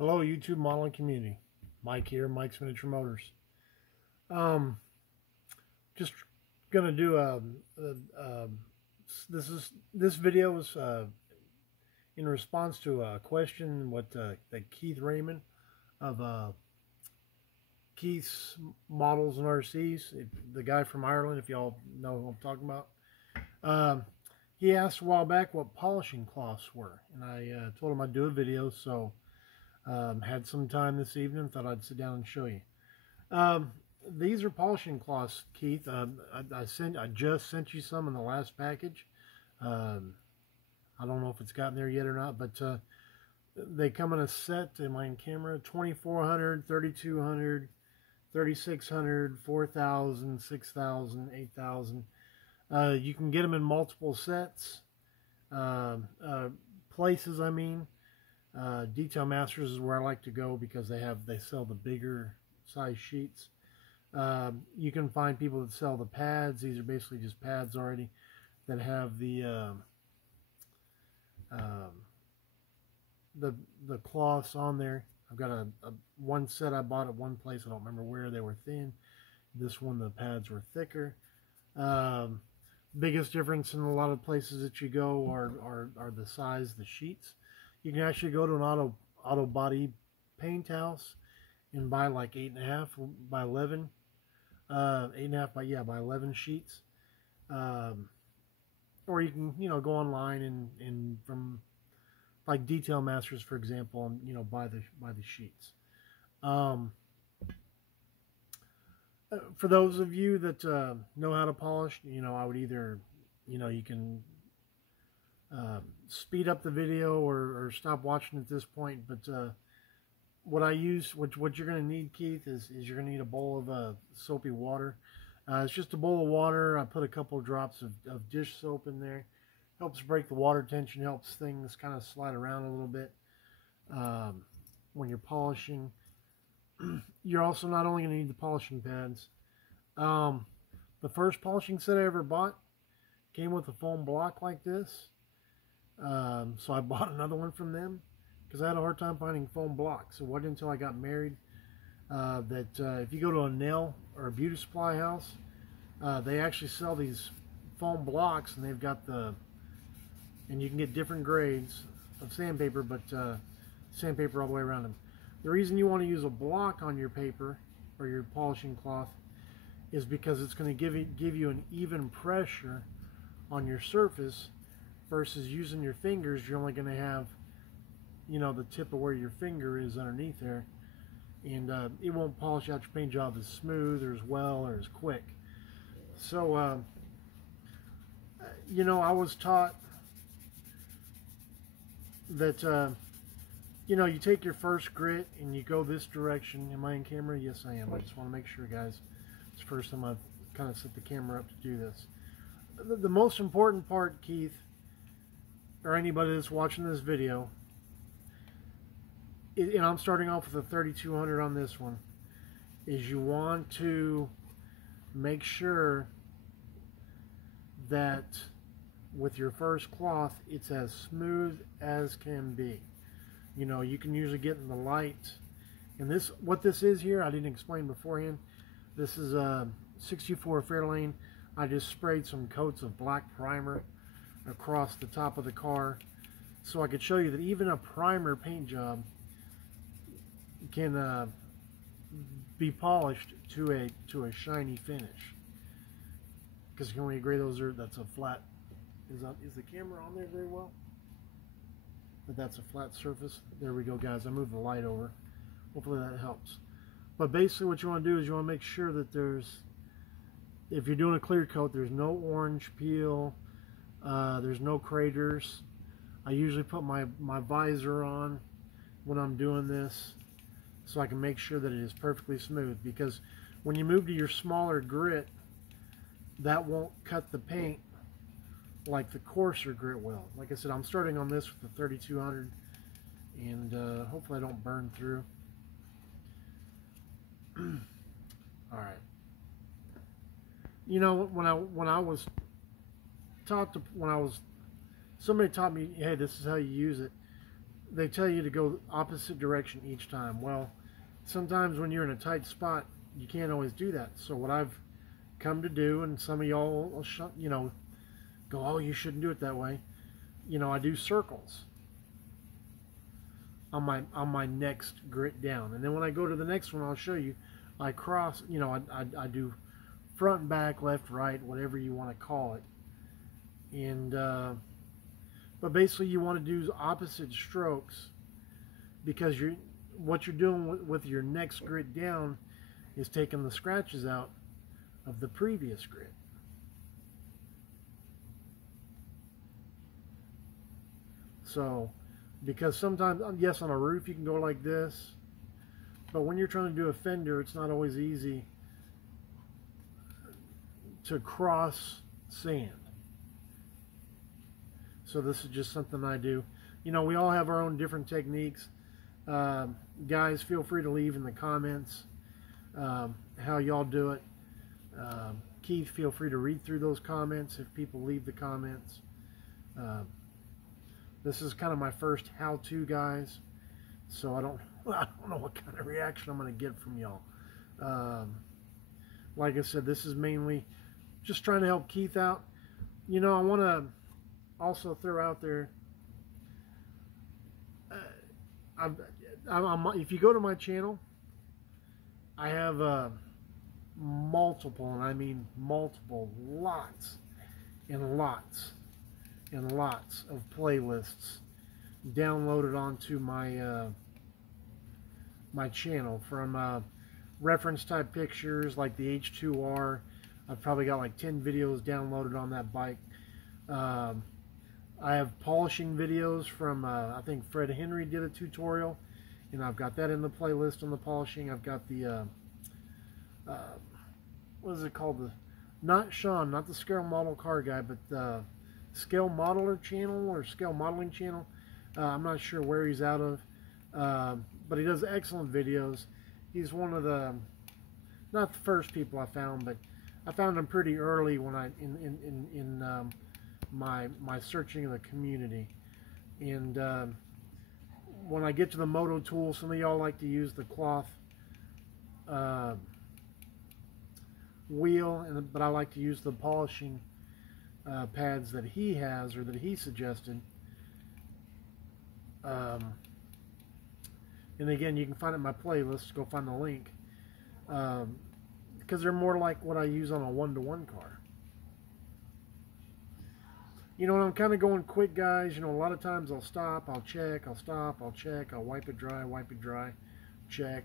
Hello, YouTube modeling community. Mike here, Mike's Miniature Motors. Just gonna do this video is in response to a question that Keith Raymond of Keith's Models and RCs, the guy from Ireland, if y'all know who I'm talking about. He asked a while back what polishing cloths were, and I told him I'd do a video, so had some time this evening, thought I'd sit down and show you. These are polishing cloths, Keith. I just sent you some in the last package. I don't know if it's gotten there yet or not, but they come in a set. Am I in camera? 2400, 3200, 3600, 4000, 6000, 8000. You can get them in multiple sets. Places, I mean. Detail Masters is where I like to go because they sell the bigger size sheets. You can find people that sell the pads. These are basically just pads already that have the cloths on there. I've got one set I bought at one place. I don't remember where. They were thin. This one, the pads were thicker. Biggest difference in a lot of places that you go are the size, the sheets. You can actually go to an auto body paint house and buy like 8.5 by 11, 8.5 by 11 sheets, or you can go online and from like Detail Masters, for example, and buy the sheets. For those of you that know how to polish, I would either you can speed up the video or stop watching at this point, but what I use, what you're going to need, Keith, is you're going to need a bowl of soapy water. It's just a bowl of water. I put a couple of drops of dish soap in there. Helps break the water tension, helps things kind of slide around a little bit when you're polishing. You're also not only going to need the polishing pads. The first polishing set I ever bought came with a foam block like this. So I bought another one from them because I had a hard time finding foam blocks. It wasn't until I got married that if you go to a nail or a beauty supply house, they actually sell these foam blocks, and they've got and you can get different grades of sandpaper, but sandpaper all the way around them. The reason you want to use a block on your paper or your polishing cloth is because it's going to give you an even pressure on your surface. Versus using your fingers, you're only going to have, the tip of where your finger is underneath there. And it won't polish out your paint job as smooth or as well or as quick. So, I was taught that, you take your first grit and you go this direction. Am I in camera? Yes, I am. I just want to make sure, guys. It's the first time I've kind of set the camera up to do this. The most important part, Keith, or anybody that's watching this video, and I'm starting off with a 3200 on this one, is you want to make sure that with your first cloth it's as smooth as can be. You can usually get in the light, and what this is here, I didn't explain beforehand. This is a 64 Fairlane. I just sprayed some coats of black primer across the top of the car so I could show you that even a primer paint job can be polished to a shiny finish. Because can we agree that's a flat, is the camera on there very well? But that's a flat surface. There we go, guys. I moved the light over. Hopefully that helps. But basically what you want to do is you want to make sure that if you're doing a clear coat, there's no orange peel. There's no craters. I usually put my visor on when I'm doing this so I can make sure that it is perfectly smooth, because when you move to your smaller grit, that won't cut the paint like the coarser grit will. Like I said, I'm starting on this with the 3200, and hopefully I don't burn through. Alright. When I was somebody taught me, hey, this is how you use it. they tell you to go opposite direction each time. Well, sometimes when you're in a tight spot, you can't always do that. So what I've come to do, and some of y'all will go, oh, you shouldn't do it that way. I do circles on my next grit down, and then when I go to the next one, I'll show you. I cross, I do front and back, left, right, whatever you want to call it, and but basically you want to do opposite strokes, because what you're doing with your next grit down is taking the scratches out of the previous grit. So, because sometimes, yes, on a roof you can go like this, but when you're trying to do a fender, it's not always easy to cross sand. So this is just something I do. We all have our own different techniques. Guys, feel free to leave in the comments how y'all do it. Keith, feel free to read through those comments if people leave the comments. This is kind of my first how-to, guys, so I don't know what kind of reaction I'm going to get from y'all. Like I said, this is mainly just trying to help Keith out. I want to also throw out there, if you go to my channel, I have multiple, and I mean multiple, lots and lots and lots of playlists downloaded onto my my channel, from reference type pictures like the H2R. I've probably got like 10 videos downloaded on that bike. I have polishing videos from I think Fred Henry did a tutorial, and I've got that in the playlist on the polishing. I've got the what is it called, not Sean, not the scale model car guy, but the scale modeler channel or scale modeling channel. I'm not sure where he's out of, but he does excellent videos. He's one of the, not the first people I found, but I found him pretty early when in my searching of the community. And when I get to the moto tool, some of y'all like to use the cloth wheel, but I like to use the polishing pads that he has, or that he suggested. And again, you can find it in my playlist. Go find the link, because they're more like what I use on a one-to-one car. And I'm kind of going quick, guys. A lot of times I'll stop, I'll check, I'll stop, I'll check, I'll wipe it dry, check.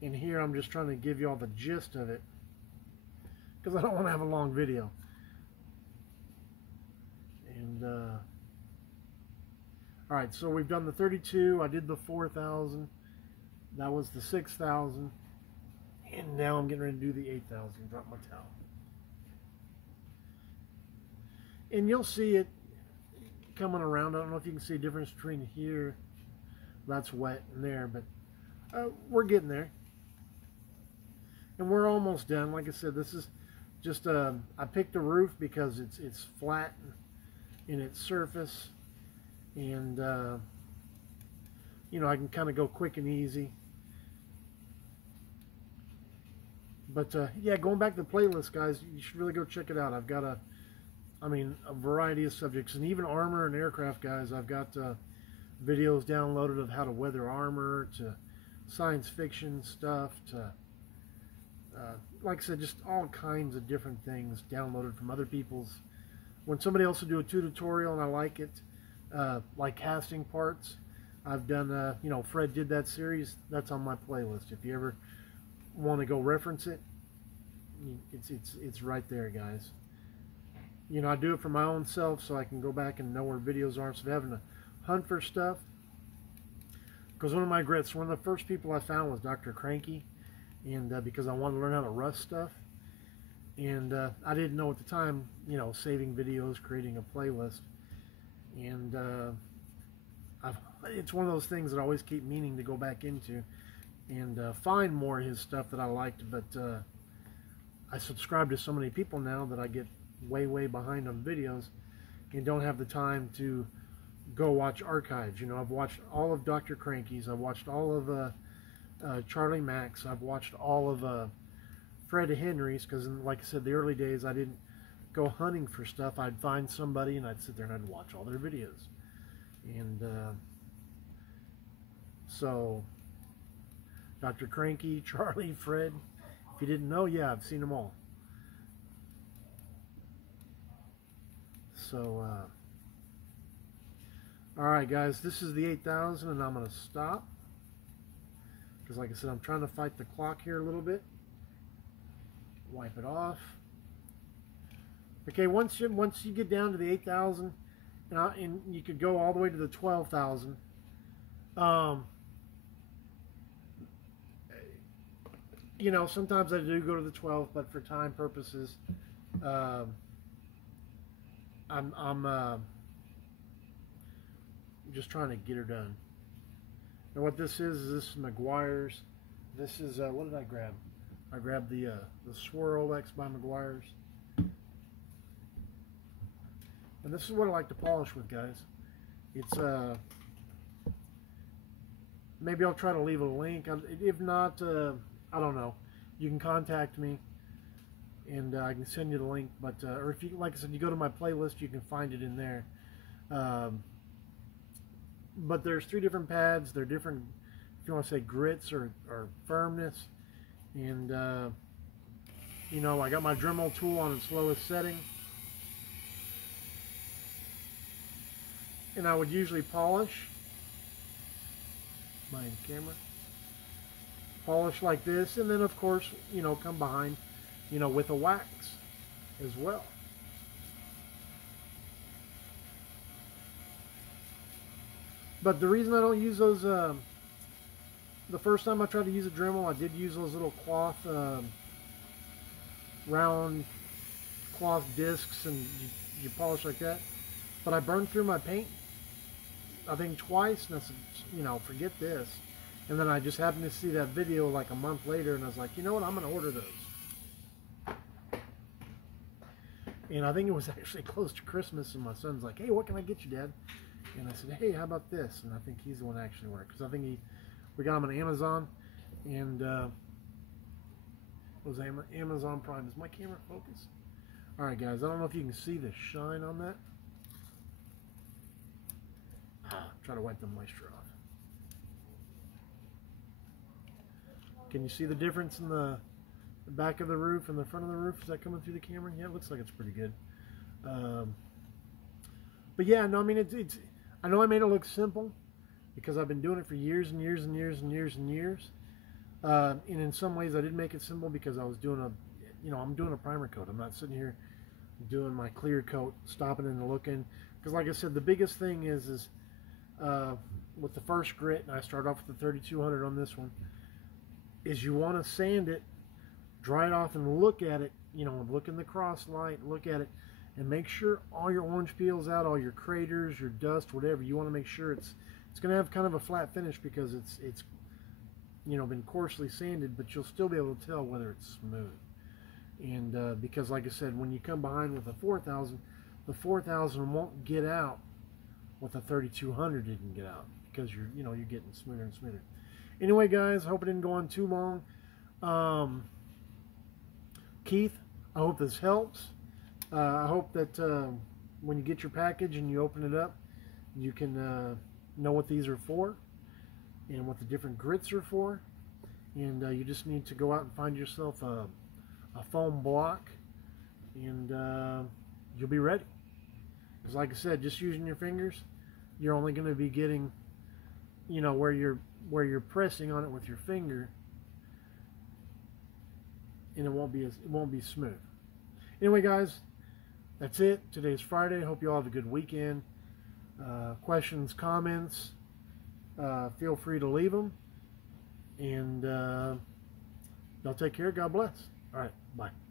And here I'm just trying to give you all the gist of it, because I don't want to have a long video. And all right, so we've done the 32. I did the 4,000. That was the 6,000. And now I'm getting ready to do the 8,000. Drop my towel. And you'll see it coming around. I don't know if you can see a difference between here. That's wet and there, but we're getting there. And we're almost done. Like I said, this is just I picked the roof because it's flat in its surface, and I can kind of go quick and easy. But yeah, going back to the playlist, guys, you should really go check it out. I've got a variety of subjects, and even armor and aircraft, guys. I've got videos downloaded of how to weather armor, to science fiction stuff, to like I said, just all kinds of different things downloaded from other people's. When somebody else will do a tutorial and I like it, like casting parts, I've done, Fred did that series. That's on my playlist. If you ever want to go reference it, it's right there, guys. I do it for my own self, so I can go back and know where videos are. So having to hunt for stuff, because one of my regrets, one of the first people I found was Dr. Cranky, and because I wanted to learn how to rust stuff, and I didn't know at the time, saving videos, creating a playlist, and it's one of those things that I always keep meaning to go back into and find more of his stuff that I liked, but I subscribe to so many people now that I get way behind on videos and don't have the time to go watch archives. You know, I've watched all of Dr. Cranky's. I've watched all of Charlie Mack's. I've watched all of Fred Henry's, because like I said, the early days I didn't go hunting for stuff. I'd find somebody and I'd sit there and I'd watch all their videos. And so Dr. Cranky, Charlie, Fred, if you didn't know, yeah, I've seen them all. So all right, guys, this is the 8,000, and I'm going to stop because, like I said, I'm trying to fight the clock here a little bit. Wipe it off. Okay, once you get down to the 8,000, and you could go all the way to the 12,000. You know, sometimes I do go to the 12, but for time purposes, I'm just trying to get her done. And what this is this is McGuire's. This is what did I grab? I grabbed the Swirl X by McGuire's. And this is what I like to polish with, guys. It's maybe I'll try to leave a link. If not, I don't know. You can contact me, and I can send you the link. But or if you, like I said, you go to my playlist, you can find it in there. But there's 3 different pads. They're different, if you want to say grits or firmness. And you know, I got my Dremel tool on its lowest setting. And I would usually polish my camera. Polish like this, and then of course, you know, come behind, you know, with a wax as well. But the reason I don't use those, the first time I tried to use a Dremel, I did use those little cloth, round cloth discs, and you polish like that. But I burned through my paint, I think twice, and I said, you know, forget this. And then I just happened to see that video like a month later, and I was like, you know what, I'm going to order those. And I think it was actually close to Christmas, and my son's like, hey, what can I get you, Dad? And I said, hey, how about this? And I think he's the one that actually worked, because I think we got him on Amazon, and it was Amazon Prime. Is my camera focused? All right, guys, I don't know if you can see the shine on that. Try to wipe the moisture off. Can you see the difference in the back of the roof and the front of the roof? Is that coming through the camera? Yeah, it looks like it's pretty good. But yeah, no, I mean, it's I know I made it look simple because I've been doing it for years and years and years and years and years. And in some ways I did make it simple because I was doing I'm doing a primer coat. I'm not sitting here doing my clear coat, stopping and looking. Because like I said, the biggest thing is with the first grit, and I start off with the 3200 on this one, is you want to sand it, dry it off, and look at it, you know, look in the cross light, look at it, and make sure all your orange peels out, all your craters, your dust, whatever. You want to make sure it's going to have kind of a flat finish because it's you know, been coarsely sanded, but you'll still be able to tell whether it's smooth. And because like I said, when you come behind with a 4000, the 4000 won't get out what the 3200 didn't get out, because you're getting smoother and smoother. Anyway, guys, I hope it didn't go on too long. Keith, I hope this helps. I hope that when you get your package and you open it up, you can know what these are for and what the different grits are for. And you just need to go out and find yourself a foam block, and you'll be ready. Because like I said, just using your fingers, you're only going to be getting, you know, where you're pressing on it with your finger, and it won't be smooth. Anyway, guys, that's it. Today's Friday. Hope you all have a good weekend. Questions, comments, feel free to leave them, and y'all take care. God bless. All right, bye.